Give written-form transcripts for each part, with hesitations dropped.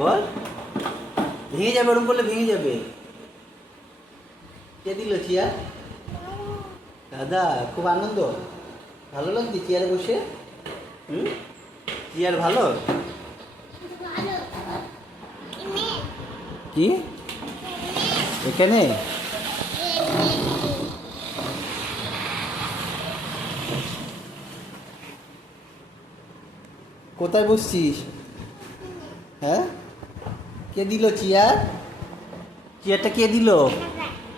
বল, ভেঙে যাবে, ওরকম করলে ভেঙে যাবে। কে দিল চেয়ার? দাদা, খুব আনন্দ, ভালো লাগছে চেয়ারে বসে? চেয়ার ভালো? কি এখানে? কোথায় বসছিস? হ্যাঁ, কে দিল চেয়ার? চেয়ারটা কে দিল?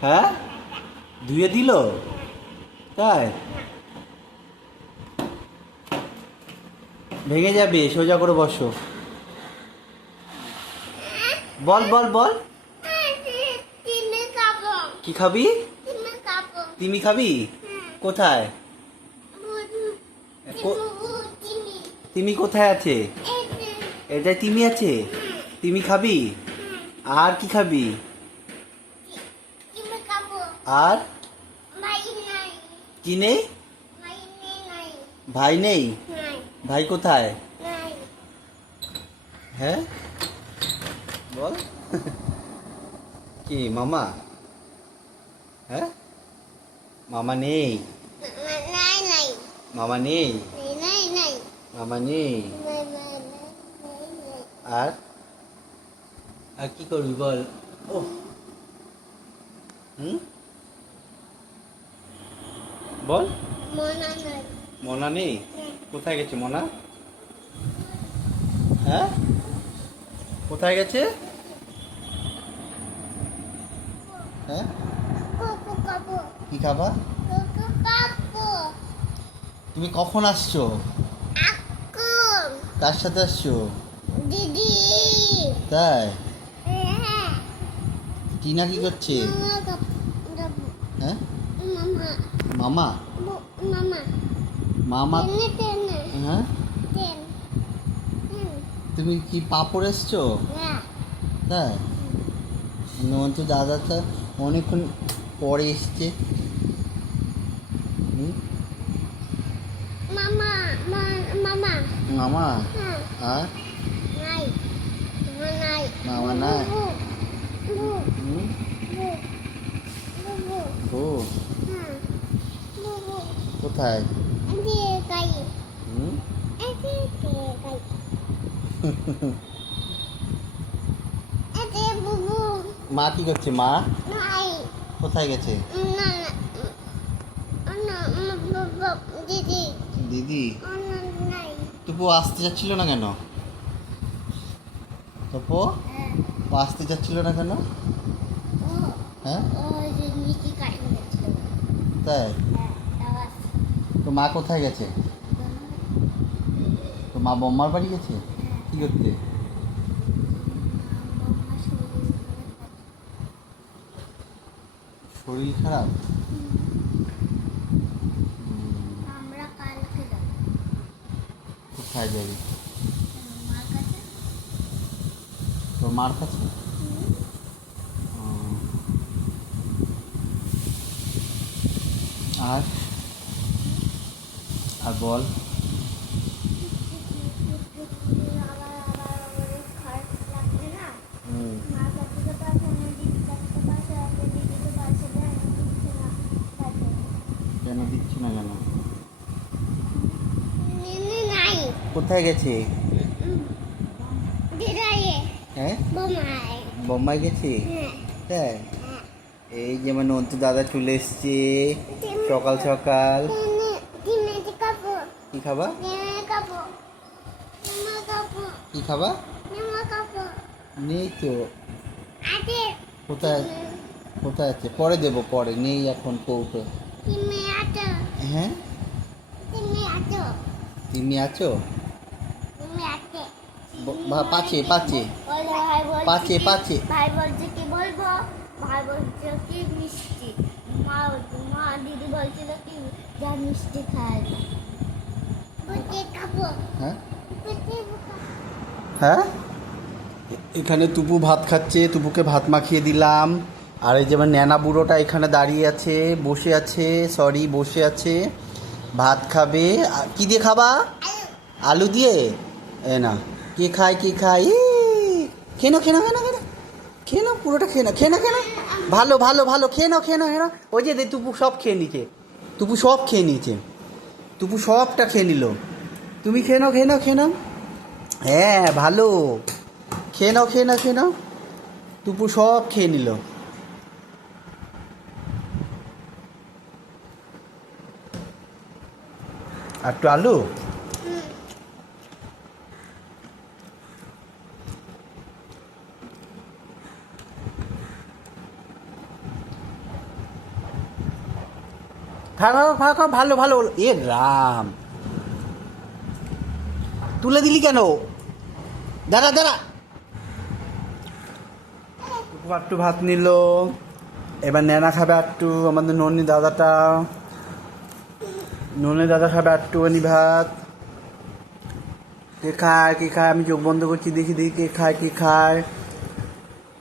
হ্যাঁ, ধুয়ে দিল তাই? ভেঙে যাবে, সোজা করে বসো। বল বল বল, কি খাবি? তিমি খাবি? কোথায়? তিমি কোথায় আছে? এটাই তিমি আছে? তিমি খাবি? আর কি খাবি? আর কি নেই? ভাই নেই? ভাই কোথায়? হ্যাঁ বল। কি মামা? হ্যাঁ, মামা নেই? মামা নেই? মামা নেই? আর আর কি করবি বল? ও বল। মনা নেই? কোথায় গেছে মনা? হ্যাঁ, কোথায় গেছে? হ্যাঁ, কি খাবা? তুমি কখন আসছো? কার সাথে আসছো? দিদি। তাই? টিনা কি করছে? হ্যাঁ, মামা? মামা? হ্যাঁ, তুমি কি পাপড় এসছো? তাই? নয়তো দাদাটা অনেকক্ষণ পরে এসছে। মামা? আর মামা নাই? ও কোথায়? মা কি করছে? মা কোথায় গেছে? দিদি? তবু আসতে যাচ্ছিল না কেন? তপু ও আসতে যাচ্ছিল না কেন? হ্যাঁ, তাই? তো মা কোথায় গেছে? তো মা বম্মার বাড়ি গেছে? কি করতে? শরীর খারাপ? কোথায় যাবি? তোর মার কাছে? আর আর বল। কেন দিচ্ছি না কেন? কোথায় গেছে? হ্যাঁ, বোম্বাই গেছে? তাই? এই যেমন নন্তু দাদা চলে এসছে সকাল সকাল। কি খাবা? কি খাবা? নেই তো। কোথায়? কোথায় আছে? পরে দেবো, পরে নেই এখন কৌটো। হ্যাঁ, তুমি আছো? পাচ্ছে পাচ্ছে পাচ্ছে পাচ্ছে। ভাই বলছে কি বলবো? ভাই বলছে কি মিষ্টি। মা দিদি বলছিল কি যা মিষ্টি খায়। হ্যাঁ হ্যাঁ, এখানে টুপু ভাত খাচ্ছে, টুপুকে ভাত মাখিয়ে দিলাম। আর এই যেমন ন্যানা বুড়োটা এখানে দাঁড়িয়ে আছে, বসে আছে, বসে আছে, ভাত খাবে। কি দিয়ে খাবা? আলু দিয়ে? এ না, কে খায়? খেয়ে নাও খেয়ে নাও খেয়ে নাও খেয়ে নাও খেয়ে নাও পুরোটা খেয়ে নাও খেয়ে নাও খেয়ে নাও ভালো ভালো ভালো খেয়ে নাও খেয়ে নাও খেয়ে নাও ওই যে দে টুপু সব খেয়ে নিচ্ছে টুপু সব খেয়ে নিয়েছে টুপু সবটা খেয়ে নিল তুমি খেয়ে নাও খেয়ে নাও খেয়ে নাও হ্যাঁ ভালো খেয়ে নাও খেয়ে নাও খেয়ে নাও টুপু সব খেয়ে নিল আর একটু আলু খাও খাও খাও ভালো ভালো এ রাম তুলে দিলি কেন দাঁড়া দাঁড়া একটু ভাত নিল এবার ন্যানা খাবে একটু আমাদের ননি দাদাটা ননি দাদা খাবে একটুখানি ভাত কে খায় আমি চোখ বন্ধ করছি দেখি দেখি কে খায়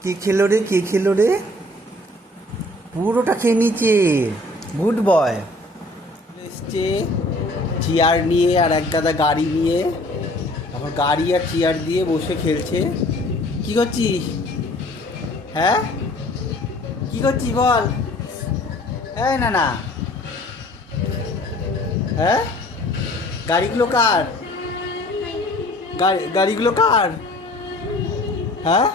কি খেলো রে কে খেলো রে পুরোটা খেয়ে নিচ্ছে গুড বয় এসছে চেয়ার নিয়ে আর এক দাদা গাড়ি নিয়ে এখন গাড়ি আর চেয়ার দিয়ে বসে খেলছে কি করছিস হ্যাঁ কি করছিস বল এই না না হ্যাঁ গাড়িগুলো কার গাড়িগুলো কার হ্যাঁ